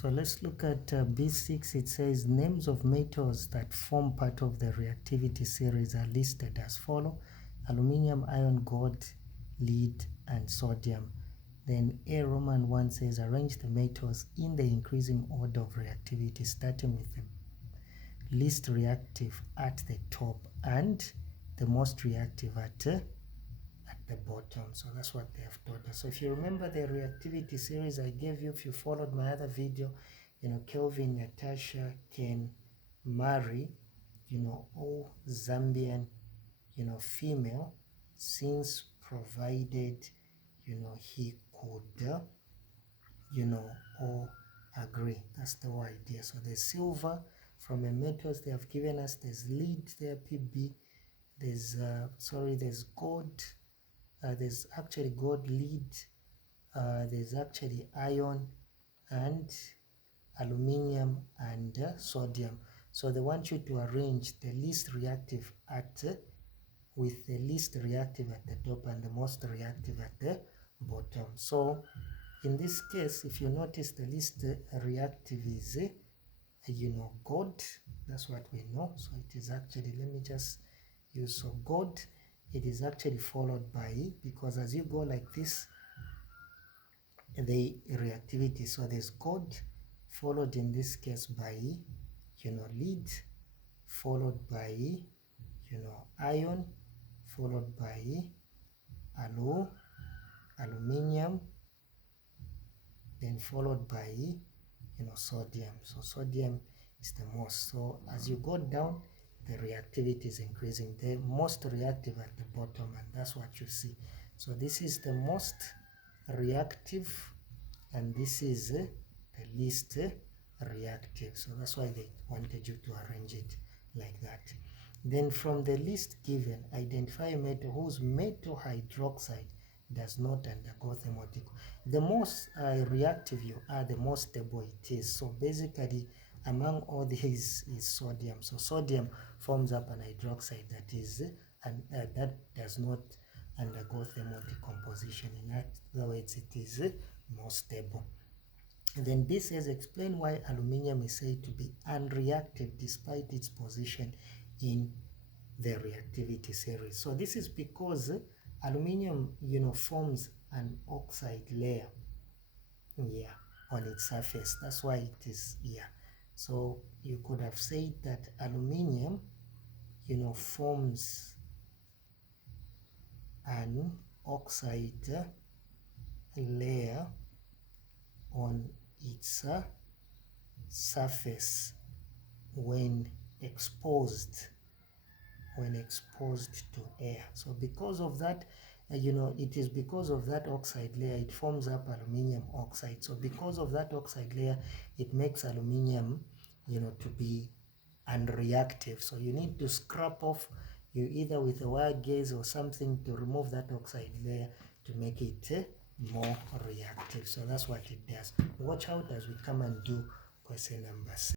So let's look at B6. It says names of metals that form part of the reactivity series are listed as follow: aluminium, iron, gold, lead, and sodium. Then A Roman 1 says arrange the metals in the increasing order of reactivity, starting with the least reactive at the top and the most reactive at the bottom. So that's what they have taught us. So if you remember the reactivity series I gave you, if you followed my other video, Kelvin, Natasha can marry, all Zambian, female, since provided, he could, all agree. That's the whole idea. So there's silver from the metals they have given us. There's lead there, PB. There's gold. There's actually gold, lead. There's actually iron and aluminium and sodium. So they want you to arrange the least reactive with the least reactive at the top and the most reactive at the bottom. So in this case, if you notice, the least reactive is gold. That's what we know. So it is actually, let me just use, so gold, it is actually followed by, because as you go like this, the reactivity, so there's gold followed in this case by lead, followed by iron, followed by aluminium, then followed by sodium. So sodium is the most. So as you go down, the reactivity is increasing. The most reactive at the bottom, and that's what you see. So this is the most reactive, and this is the least reactive. So that's why they wanted you to arrange it like that. Then from the list given, identify a metal whose metal hydroxide does not undergo thermodecay. The most reactive you are, the more stable it is. So basically, among all these is sodium. So sodium forms up an hydroxide that is that does not undergo thermal decomposition. In other words, it is more stable. And then B says explain why aluminium is said to be unreactive despite its position in the reactivity series. So this is because aluminium, forms an oxide layer, on its surface. That's why it is here. So you could have said that aluminium, forms an oxide layer on its surface when exposed to air. So because of that, it is because of that oxide layer it forms up aluminium oxide. So because of that oxide layer, it makes aluminium, to be unreactive. So you need to scrap off, either with a wire gauze or something, to remove that oxide layer to make it more reactive. So that's what it does. Watch out as we come and do question number 6.